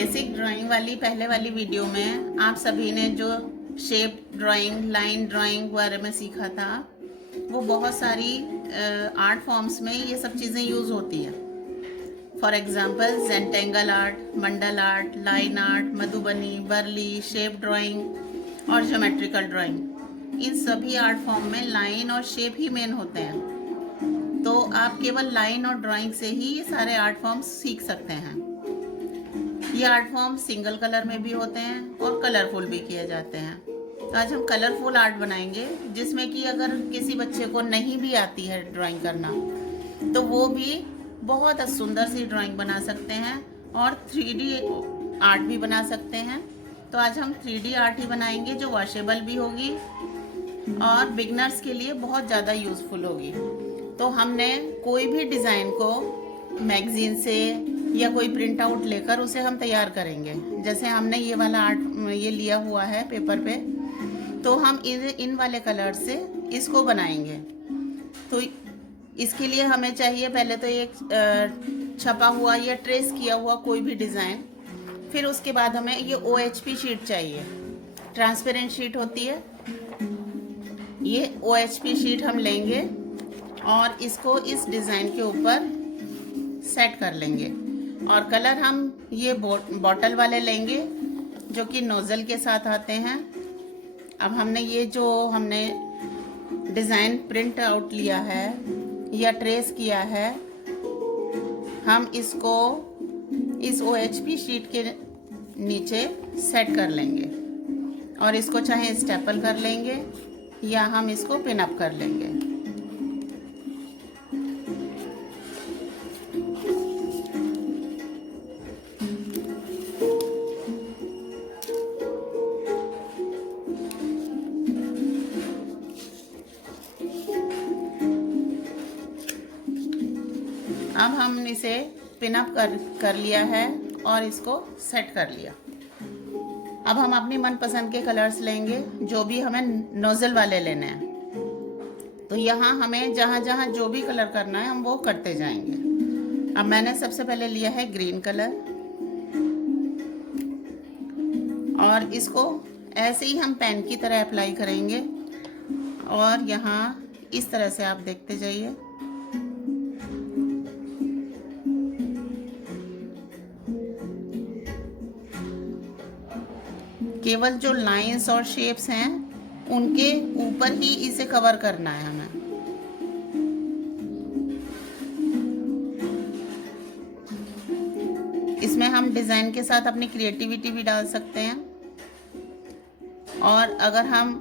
Basic drawing वाली पहले वाली वीडियो में आप सभी ने जो शेप ड्राइंग, लाइन ड्राइंग बारे में सीखा था, वो बहुत सारी आर्ट फॉर्म्स में ये सब चीज़ें यूज़ होती हैं। For example zentangle art, mandala art, line art, Madhubani, Warli, shape drawing और ज्योमेट्रिकल ड्राइंग। इन सभी आर्ट फॉर्म में लाइन और शेप ही मेन होते हैं। तो आप केवल लाइन और ड्राइंग से ही ये सारे आर्ट फॉर्म्स सीख सकते हैं। ये आर्ट फॉर्म सिंगल कलर में भी होते हैं और कलरफुल भी किए जाते हैं। तो आज हम कलरफुल आर्ट बनाएंगे, जिसमें कि अगर किसी बच्चे को नहीं भी आती है ड्राइंग करना, तो वो भी बहुत सुंदर सी ड्राइंग बना सकते हैं और 3D आर्ट भी बना सकते हैं। तो आज हम 3D आर्ट ही बनाएंगे, जो वॉशेबल भी होगी और बिगनर्स के लिए बहुत ज़्यादा यूज़फुल होगी। तो हमने कोई भी डिज़ाइन को मैगज़ीन से या कोई प्रिंट आउट लेकर उसे हम तैयार करेंगे। जैसे हमने ये वाला आर्ट ये लिया हुआ है पेपर पे, तो हम इन वाले कलर से इसको बनाएंगे। तो इसके लिए हमें चाहिए पहले तो एक छपा हुआ या ट्रेस किया हुआ कोई भी डिज़ाइन। फिर उसके बाद हमें ये OHP शीट चाहिए, ट्रांसपेरेंट शीट होती है। ये OHP शीट हम लेंगे और इसको इस डिज़ाइन के ऊपर सेट कर लेंगे। और कलर हम ये बॉटल वाले लेंगे, जो कि नोज़ल के साथ आते हैं। अब हमने ये जो हमने डिज़ाइन प्रिंट आउट लिया है या ट्रेस किया है, हम इसको इस OHP शीट के नीचे सेट कर लेंगे और इसको चाहे स्टेपल कर लेंगे या हम इसको पिन अप कर लेंगे। अब हम इसे पिन अप कर लिया है और इसको सेट कर लिया। अब हम अपनी मनपसंद के कलर्स लेंगे, जो भी हमें नोज़ल वाले लेने हैं। तो यहाँ हमें जहाँ जहाँ जो भी कलर करना है हम वो करते जाएंगे। अब मैंने सबसे पहले लिया है ग्रीन कलर और इसको ऐसे ही हम पेन की तरह अप्लाई करेंगे और यहाँ इस तरह से आप देखते जाइए। केवल जो लाइंस और शेप्स हैं उनके ऊपर ही इसे कवर करना है हमें। इसमें हम डिज़ाइन के साथ अपनी क्रिएटिविटी भी डाल सकते हैं। और अगर हम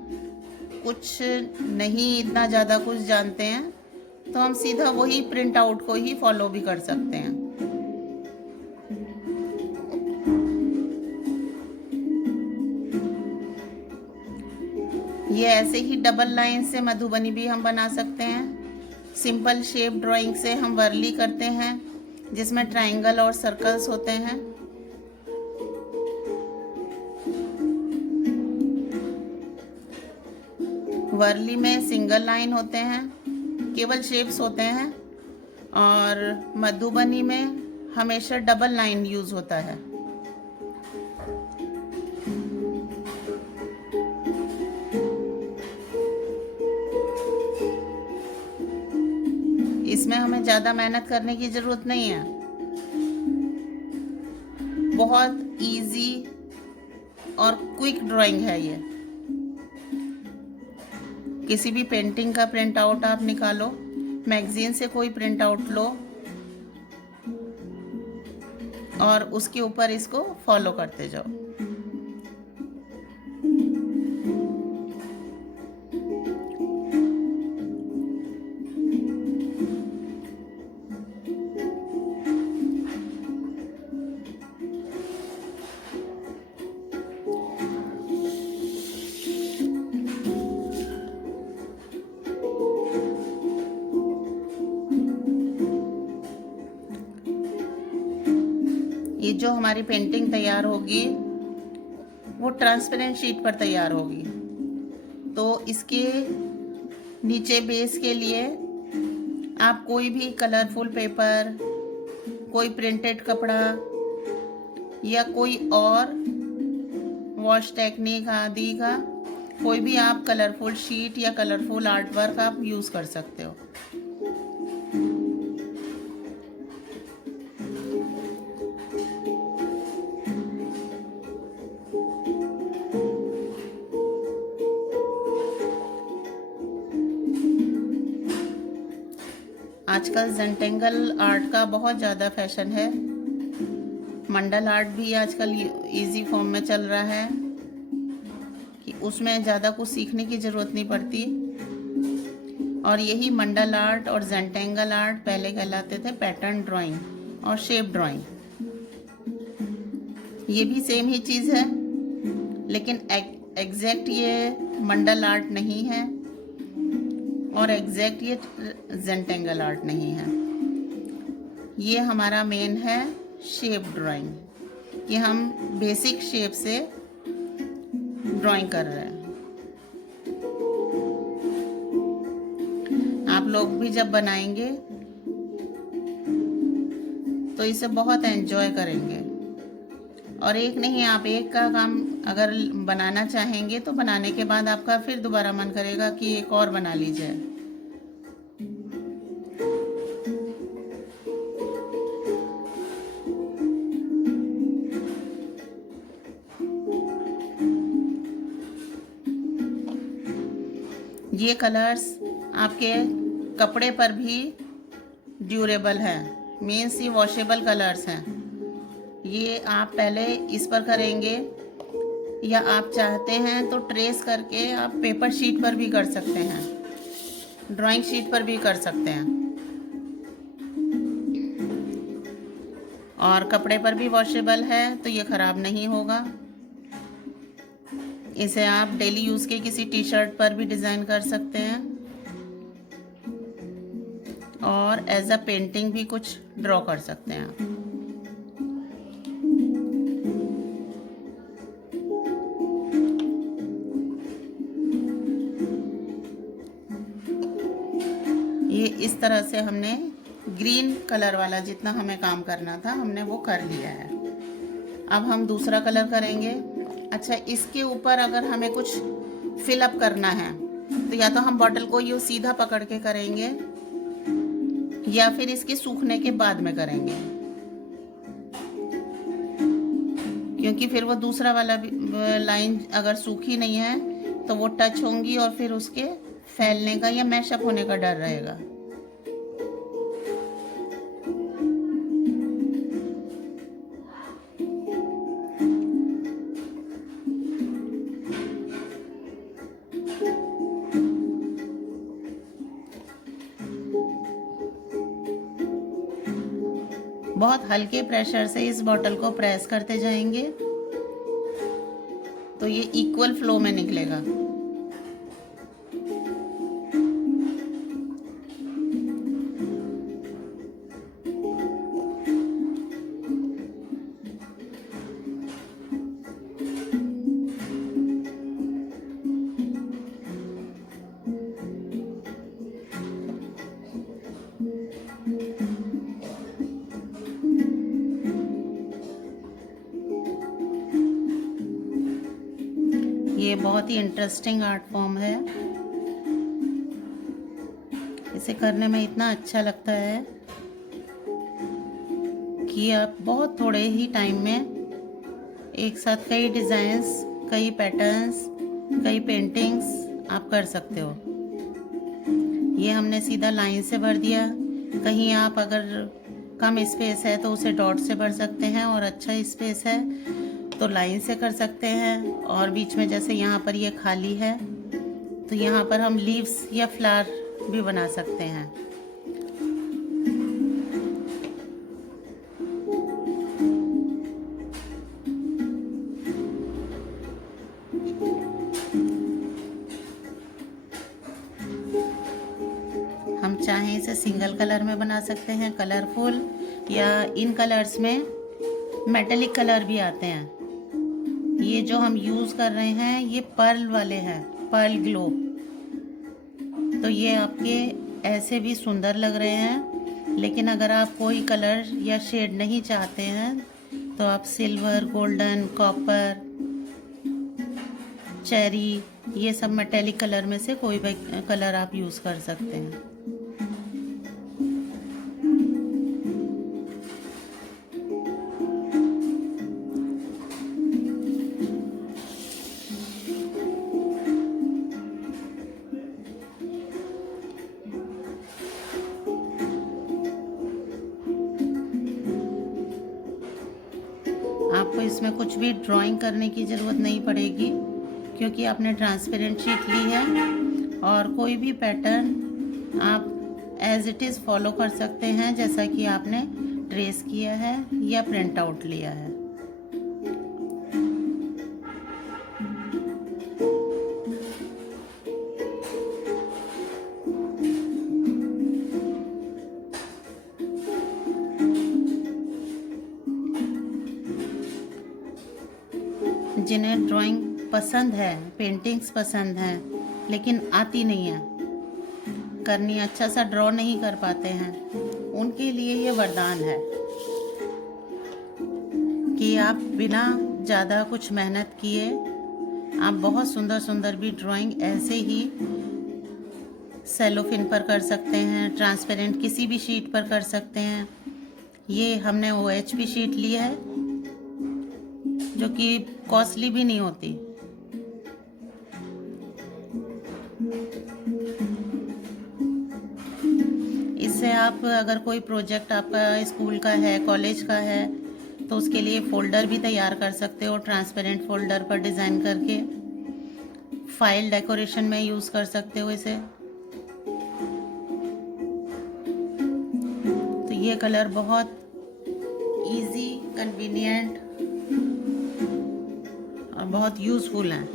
कुछ नहीं इतना ज़्यादा कुछ जानते हैं, तो हम सीधा वही प्रिंट आउट को ही फॉलो भी कर सकते हैं। ये ऐसे ही डबल लाइन से मधुबनी भी हम बना सकते हैं। सिंपल शेप ड्राइंग से हम वर्ली करते हैं, जिसमें ट्रायंगल और सर्कल्स होते हैं। वर्ली में सिंगल लाइन होते हैं, केवल शेप्स होते हैं। और मधुबनी में हमेशा डबल लाइन यूज़ होता है। इसमें हमें ज़्यादा मेहनत करने की ज़रूरत नहीं है। बहुत इजी और क्विक ड्राइंग है ये। किसी भी पेंटिंग का प्रिंट आउट आप निकालो, मैगजीन से कोई प्रिंट आउट लो और उसके ऊपर इसको फॉलो करते जाओ। ये जो हमारी पेंटिंग तैयार होगी वो ट्रांसपेरेंट शीट पर तैयार होगी। तो इसके नीचे बेस के लिए आप कोई भी कलरफुल पेपर, कोई प्रिंटेड कपड़ा या कोई और वॉश टेक्निक आदि का कोई भी आप कलरफुल शीट या कलरफुल आर्ट वर्क आप यूज़ कर सकते हो। आजकल जेंटेंगल आर्ट का बहुत ज़्यादा फैशन है। मंडल आर्ट भी आजकल इजी फॉर्म में चल रहा है कि उसमें ज़्यादा कुछ सीखने की ज़रूरत नहीं पड़ती। और यही मंडल आर्ट और जेंटेंगल आर्ट पहले कहलाते थे पैटर्न ड्राइंग और शेप ड्राइंग। ये भी सेम ही चीज़ है, लेकिन एग्जैक्ट ये मंडल आर्ट नहीं है और एग्जैक्ट ये जेंटेंगल आर्ट नहीं है। ये हमारा मेन है शेप ड्राइंग, कि हम बेसिक शेप से ड्राइंग कर रहे हैं। आप लोग भी जब बनाएंगे तो इसे बहुत एंजॉय करेंगे। और एक नहीं, आप एक का काम अगर बनाना चाहेंगे तो बनाने के बाद आपका फिर दोबारा मन करेगा कि एक और बना लीजिए। ये कलर्स आपके कपड़े पर भी ड्यूरेबल है, मीन्स ये वॉशेबल कलर्स हैं। ये आप पहले इस पर करेंगे या आप चाहते हैं तो ट्रेस करके आप पेपर शीट पर भी कर सकते हैं, ड्राइंग शीट पर भी कर सकते हैं, और कपड़े पर भी वॉशेबल है तो ये ख़राब नहीं होगा। इसे आप डेली यूज़ के किसी टी शर्ट पर भी डिज़ाइन कर सकते हैं और एज अ पेंटिंग भी कुछ ड्रॉ कर सकते हैं आप। ये इस तरह से हमने ग्रीन कलर वाला जितना हमें काम करना था हमने वो कर लिया है। अब हम दूसरा कलर करेंगे। अच्छा, इसके ऊपर अगर हमें कुछ फिलअप करना है तो या तो हम बॉटल को यूँ सीधा पकड़ के करेंगे या फिर इसके सूखने के बाद में करेंगे, क्योंकि फिर वो दूसरा वाला लाइन अगर सूखी नहीं है तो वो टच होंगी और फिर उसके फैलने का या मैशअप होने का डर रहेगा। बहुत हल्के प्रेशर से इस बॉटल को प्रेस करते जाएंगे तो ये इक्वल फ्लो में निकलेगा। ये बहुत ही इंटरेस्टिंग आर्ट फॉर्म है। इसे करने में इतना अच्छा लगता है कि आप बहुत थोड़े ही टाइम में एक साथ कई डिज़ाइंस, कई पैटर्न्स, कई पेंटिंग्स आप कर सकते हो। ये हमने सीधा लाइन से भर दिया। कहीं आप अगर कम स्पेस है तो उसे डॉट से भर सकते हैं, और अच्छा स्पेस है तो लाइन से कर सकते हैं। और बीच में जैसे यहाँ पर ये खाली है तो यहाँ पर हम लीव्स या फ्लावर भी बना सकते हैं। हम चाहें इसे सिंगल कलर में बना सकते हैं, कलरफुल, या इन कलर्स में मेटेलिक कलर भी आते हैं। ये जो हम यूज़ कर रहे हैं ये पर्ल वाले हैं, पर्ल ग्लो। तो ये आपके ऐसे भी सुंदर लग रहे हैं, लेकिन अगर आप कोई कलर या शेड नहीं चाहते हैं तो आप सिल्वर, गोल्डन, कॉपर, चेरी, ये सब मेटेलिक कलर में से कोई भी कलर आप यूज़ कर सकते हैं। आपको इसमें कुछ भी ड्राइंग करने की ज़रूरत नहीं पड़ेगी, क्योंकि आपने ट्रांसपेरेंट शीट ली है और कोई भी पैटर्न आप एज इट इज़ फॉलो कर सकते हैं जैसा कि आपने ट्रेस किया है या प्रिंट आउट लिया है। जिन्हें ड्राइंग पसंद है, पेंटिंग्स पसंद हैं, लेकिन आती नहीं है, करनी अच्छा सा ड्रॉ नहीं कर पाते हैं, उनके लिए ये वरदान है कि आप बिना ज़्यादा कुछ मेहनत किए आप बहुत सुंदर सुंदर भी ड्राइंग ऐसे ही सेलोफिन पर कर सकते हैं, ट्रांसपेरेंट किसी भी शीट पर कर सकते हैं। ये हमने OHP शीट ली है जो कि कॉस्टली भी नहीं होती। इससे आप अगर कोई प्रोजेक्ट आपका स्कूल का है, कॉलेज का है, तो उसके लिए फ़ोल्डर भी तैयार कर सकते हो, ट्रांसपेरेंट फ़ोल्डर पर डिज़ाइन करके फाइल डेकोरेशन में यूज़ कर सकते हो इसे। तो ये कलर बहुत इजी, कन्वीनियंट और बहुत यूज़फुल हैं।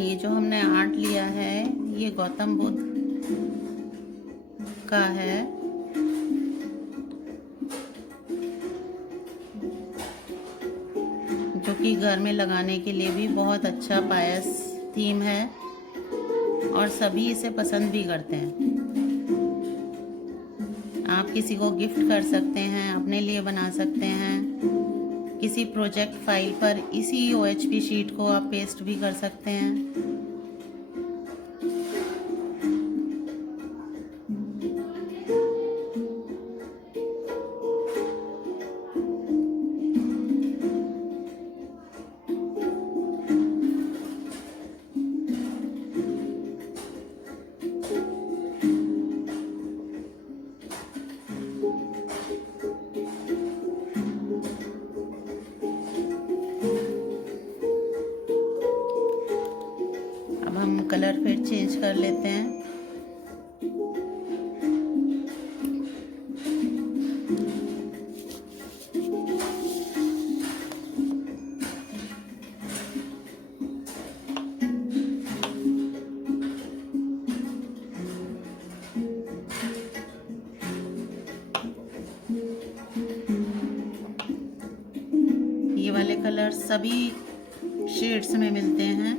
ये जो हमने आर्ट लिया है ये गौतम बुद्ध का है। जो कि घर में लगाने के लिए भी बहुत अच्छा पायस थीम है और सभी इसे पसंद भी करते हैं। आप किसी को गिफ्ट कर सकते हैं, अपने लिए बना सकते हैं, किसी प्रोजेक्ट फाइल पर इसी OHP शीट को आप पेस्ट भी कर सकते हैं। अब हम कलर फिर चेंज कर लेते हैं। ये वाले कलर सभी शेड्स में मिलते हैं।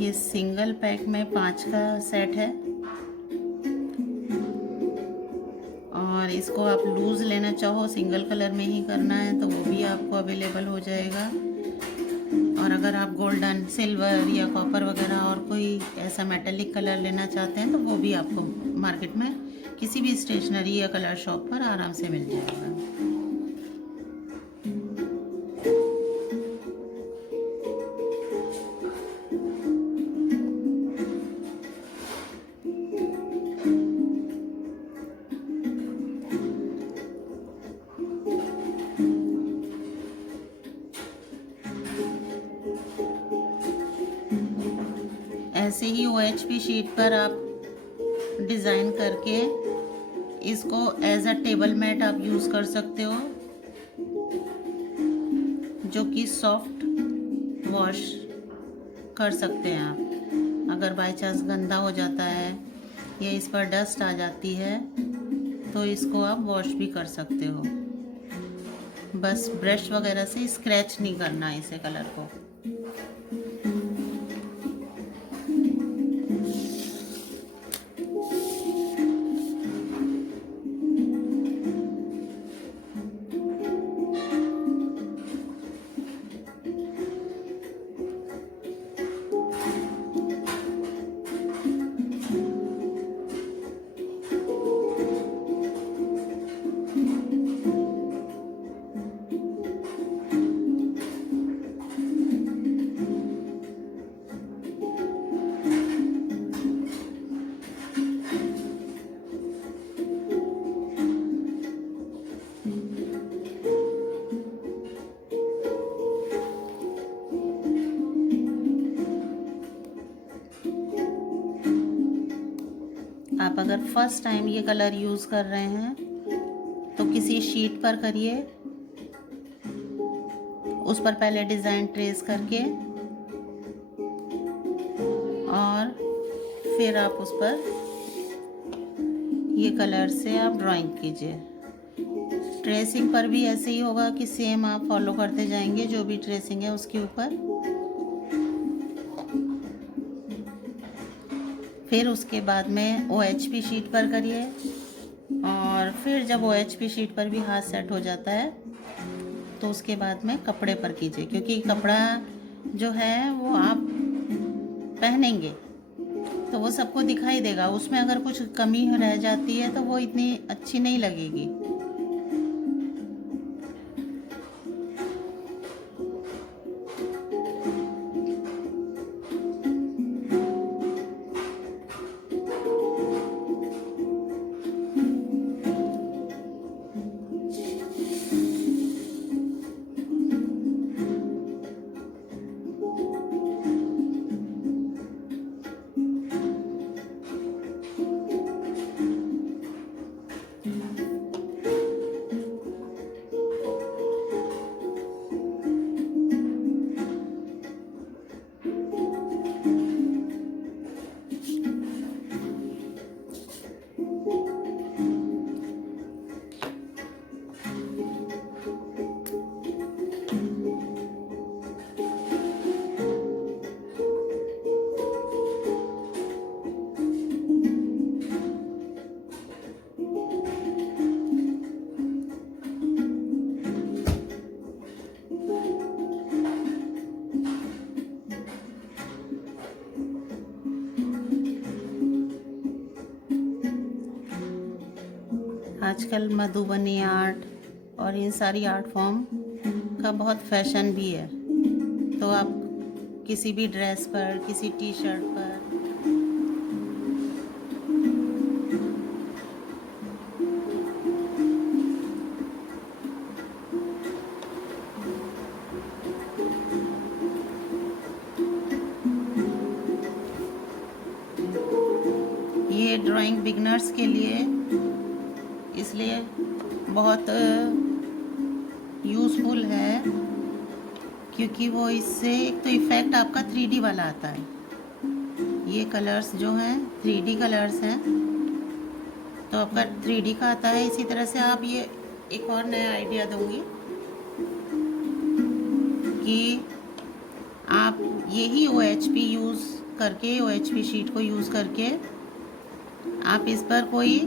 ये सिंगल पैक में 5 का सेट है और इसको आप लूज़ लेना चाहो, सिंगल कलर में ही करना है तो वो भी आपको अवेलेबल हो जाएगा। और अगर आप गोल्डन, सिल्वर या कॉपर वगैरह और कोई ऐसा मेटेलिक कलर लेना चाहते हैं तो वो भी आपको मार्केट में किसी भी स्टेशनरी या कलर शॉप पर आराम से मिल जाएगा। ऐसे ही OHP शीट पर आप डिज़ाइन करके इसको एज अ टेबल मैट आप यूज़ कर सकते हो, जो कि सॉफ्ट वॉश कर सकते हैं आप। अगर बाय चांस गंदा हो जाता है या इस पर डस्ट आ जाती है तो इसको आप वॉश भी कर सकते हो। बस ब्रश वगैरह से स्क्रैच नहीं करना है इसे, कलर को। आप अगर फर्स्ट टाइम ये कलर यूज़ कर रहे हैं तो किसी शीट पर करिए, उस पर पहले डिज़ाइन ट्रेस करके और फिर आप उस पर ये कलर से आप ड्राइंग कीजिए। ट्रेसिंग पर भी ऐसे ही होगा कि सेम आप फॉलो करते जाएंगे जो भी ट्रेसिंग है उसके ऊपर। फिर उसके बाद में OHP शीट पर करिए और फिर जब OHP शीट पर भी हाथ सेट हो जाता है तो उसके बाद में कपड़े पर कीजिए, क्योंकि कपड़ा जो है वो आप पहनेंगे तो वो सबको दिखाई देगा। उसमें अगर कुछ कमी रह जाती है तो वो इतनी अच्छी नहीं लगेगी। आजकल मधुबनी आर्ट और इन सारी आर्ट फॉर्म का बहुत फैशन भी है, तो आप किसी भी ड्रेस पर, किसी टी शर्ट पर ये ड्राइंग बिगनर्स के लिए इसलिए बहुत यूज़फुल है, क्योंकि वो इससे एक तो इफ़ेक्ट आपका 3D वाला आता है। ये कलर्स जो हैं 3D कलर्स हैं, तो आपका 3D का आता है। इसी तरह से आप ये एक और नया आइडिया दूंगी कि आप यही OHP यूज़ करके, OHP शीट को यूज़ करके आप इस पर कोई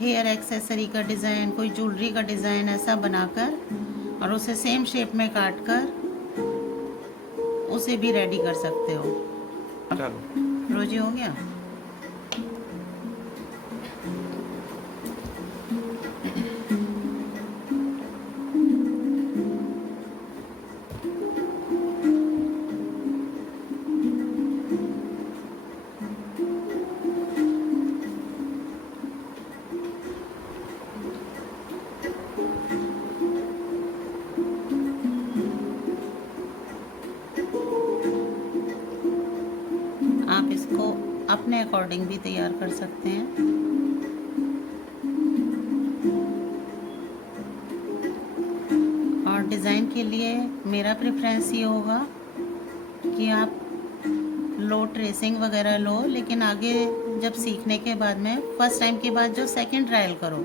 हेयर एक्सेसरी का डिज़ाइन, कोई ज्वेलरी का डिज़ाइन ऐसा बनाकर और उसे सेम शेप में काट कर उसे भी रेडी कर सकते हो। चलो रोजी हो गया। आप इसको अपने अकॉर्डिंग भी तैयार कर सकते हैं। और डिज़ाइन के लिए मेरा प्रेफरेंस ये होगा कि आप लो ट्रेसिंग वगैरह लो, लेकिन आगे जब सीखने के बाद में फर्स्ट टाइम के बाद जो सेकंड ट्रायल करो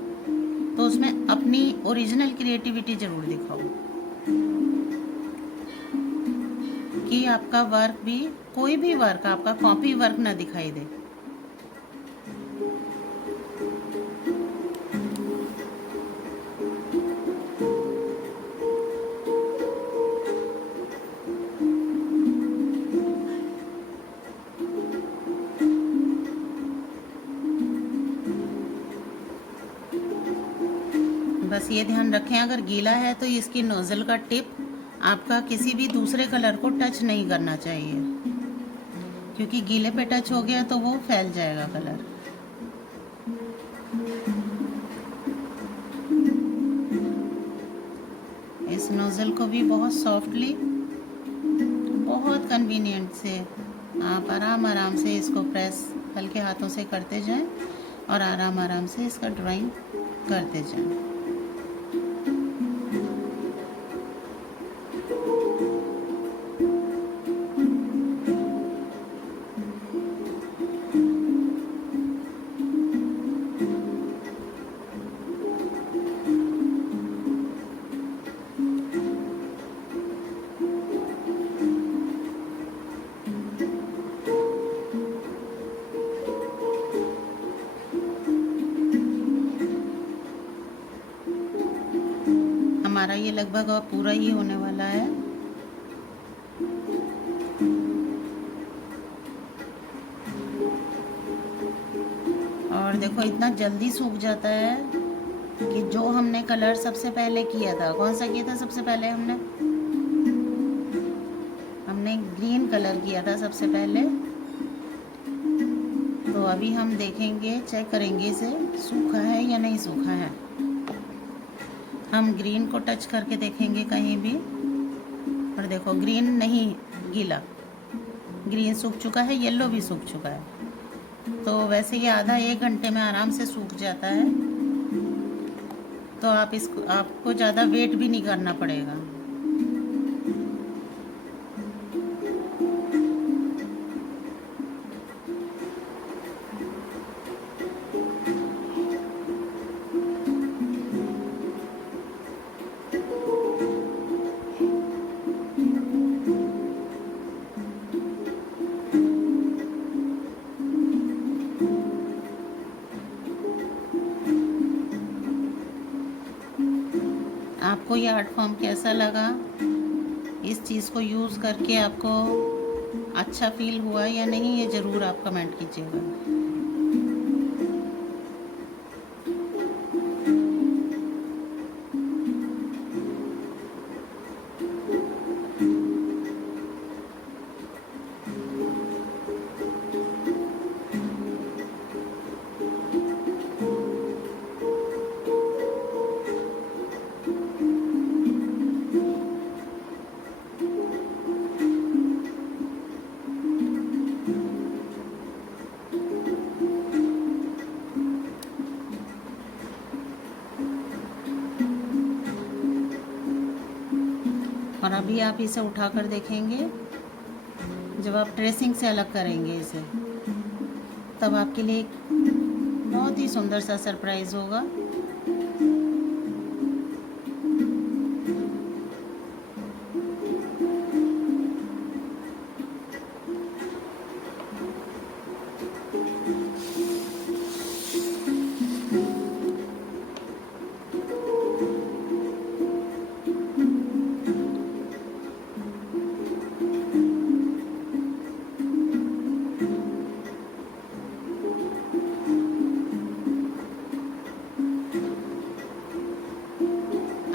तो उसमें अपनी ओरिजिनल क्रिएटिविटी ज़रूर दिखाओ, कि आपका वर्क भी, कोई भी वर्क आपका कॉपी वर्क ना दिखाई दे। बस ये ध्यान रखें, अगर गीला है तो इसकी नोज़ल का टिप आपका किसी भी दूसरे कलर को टच नहीं करना चाहिए, क्योंकि गीले पे टच हो गया तो वो फैल जाएगा कलर। इस नोज़ल को भी बहुत सॉफ्टली, बहुत कन्वीनियंट से आप आराम से इसको प्रेस हल्के हाथों से करते जाएं और आराम से इसका ड्राइंग करते जाएं। हमारा ये लगभग अब पूरा ही होने वाला है। और देखो इतना जल्दी सूख जाता है कि जो हमने कलर सबसे पहले किया था, कौन सा किया था सबसे पहले, हमने ग्रीन कलर किया था सबसे पहले। तो अभी हम देखेंगे, चेक करेंगे इसे सूखा है या नहीं सूखा है। हम ग्रीन को टच करके देखेंगे कहीं भी, और देखो ग्रीन नहीं गीला, ग्रीन सूख चुका है, येलो भी सूख चुका है। तो वैसे ये आधा 1 घंटे में आराम से सूख जाता है, तो आपको ज़्यादा वेट भी नहीं करना पड़ेगा। आपको ये आर्ट फॉर्म कैसा लगा, इस चीज़ को यूज़ करके आपको अच्छा फील हुआ या नहीं, ये ज़रूर आप कमेंट कीजिएगा। और अभी आप इसे उठाकर देखेंगे, जब आप ट्रेसिंग से अलग करेंगे इसे, तब आपके लिए एक बहुत ही सुंदर सा सरप्राइज़ होगा।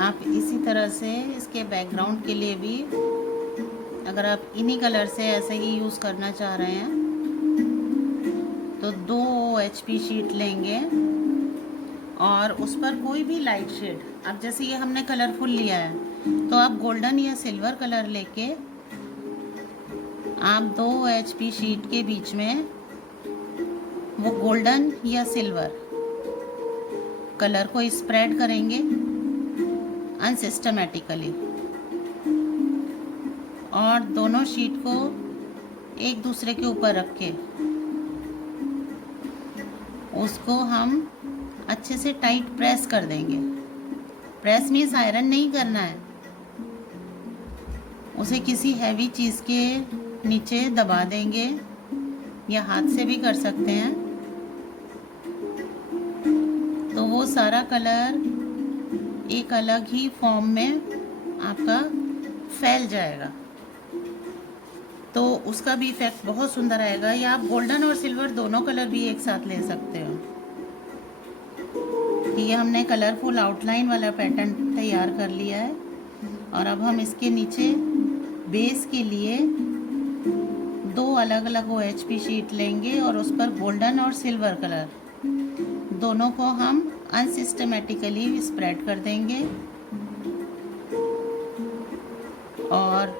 आप इसी तरह से इसके बैकग्राउंड के लिए भी, अगर आप इन्हीं कलर से ऐसे ही यूज़ करना चाह रहे हैं तो 2 OHP शीट लेंगे और उस पर कोई भी लाइट शेड, अब जैसे ये हमने कलरफुल लिया है तो आप गोल्डन या सिल्वर कलर लेके आप 2 OHP शीट के बीच में वो गोल्डन या सिल्वर कलर को स्प्रेड करेंगे अनसिस्टमेटिकली और दोनों शीट को एक दूसरे के ऊपर रख के उसको हम अच्छे से टाइट प्रेस कर देंगे। प्रेस मीन्स आयरन नहीं करना है, उसे किसी हैवी चीज़ के नीचे दबा देंगे या हाथ से भी कर सकते हैं, तो वो सारा कलर एक अलग ही फॉर्म में आपका फैल जाएगा, तो उसका भी इफ़ेक्ट बहुत सुंदर आएगा। या आप गोल्डन और सिल्वर दोनों कलर भी एक साथ ले सकते हो। ये हमने कलरफुल आउटलाइन वाला पैटर्न तैयार कर लिया है और अब हम इसके नीचे बेस के लिए 2 अलग अलग OHP शीट लेंगे और उस पर गोल्डन और सिल्वर कलर दोनों को हम अनसिस्टमेटिकली स्प्रेड कर देंगे और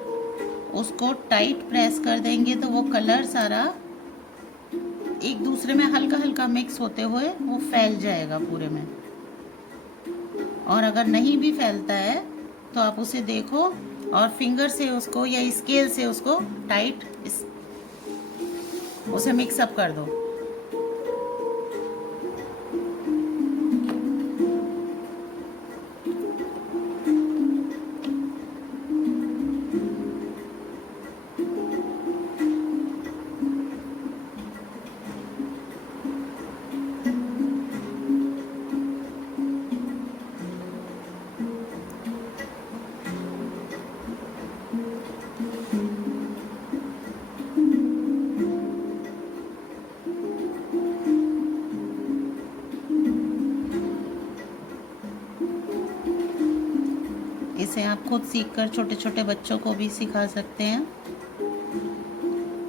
उसको टाइट प्रेस कर देंगे, तो वो कलर सारा एक दूसरे में हल्का हल्का मिक्स होते हुए वो फैल जाएगा पूरे में। और अगर नहीं भी फैलता है तो आप उसे देखो और फिंगर से उसको या स्केल से उसको टाइट उसे मिक्सअप कर दो। इसे आप खुद सीखकर छोटे छोटे बच्चों को भी सिखा सकते हैं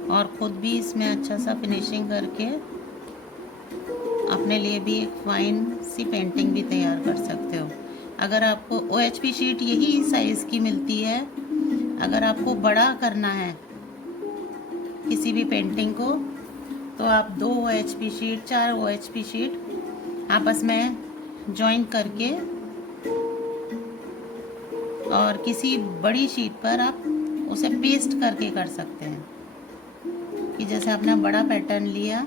और ख़ुद भी इसमें अच्छा सा फिनिशिंग करके अपने लिए भी एक फाइन सी पेंटिंग भी तैयार कर सकते हो। अगर आपको OHP शीट यही साइज़ की मिलती है, अगर आपको बड़ा करना है किसी भी पेंटिंग को तो आप 2 OHP शीट 4 OHP शीट आपस में जॉइन करके और किसी बड़ी शीट पर आप उसे पेस्ट करके कर सकते हैं कि जैसे आपने बड़ा पैटर्न लिया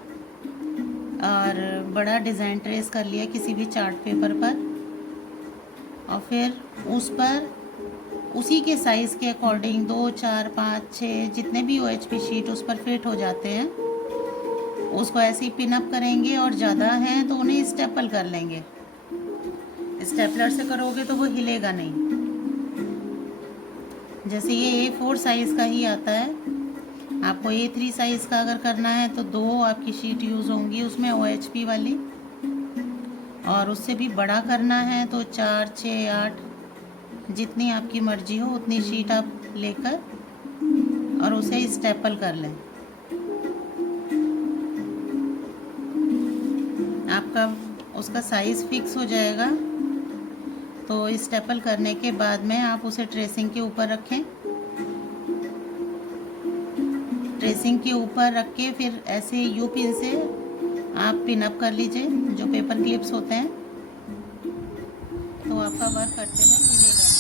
और बड़ा डिज़ाइन ट्रेस कर लिया किसी भी चार्ट पेपर पर और फिर उस पर उसी के साइज़ के अकॉर्डिंग 2 4 5 6 जितने भी OHP शीट उस पर फिट हो जाते हैं उसको ऐसे ही पिन अप करेंगे और ज़्यादा हैं तो उन्हें स्टेपल कर लेंगे। स्टेपलर से करोगे तो वो हिलेगा नहीं। जैसे ये A4 साइज़ का ही आता है, आपको A3 साइज़ का अगर करना है तो 2 आपकी शीट यूज़ होंगी उसमें OHP वाली, और उससे भी बड़ा करना है तो 4 6 8 जितनी आपकी मर्जी हो उतनी शीट आप लेकर और उसे स्टेपल कर लें। आपका उसका साइज़ फिक्स हो जाएगा, तो स्टेपल करने के बाद में आप उसे ट्रेसिंग के ऊपर रखें। ट्रेसिंग के ऊपर रख के फिर ऐसे यू पिन से आप पिन अप कर लीजिए जो पेपर क्लिप्स होते हैं, तो आपका वर्क करते में हिलेगा।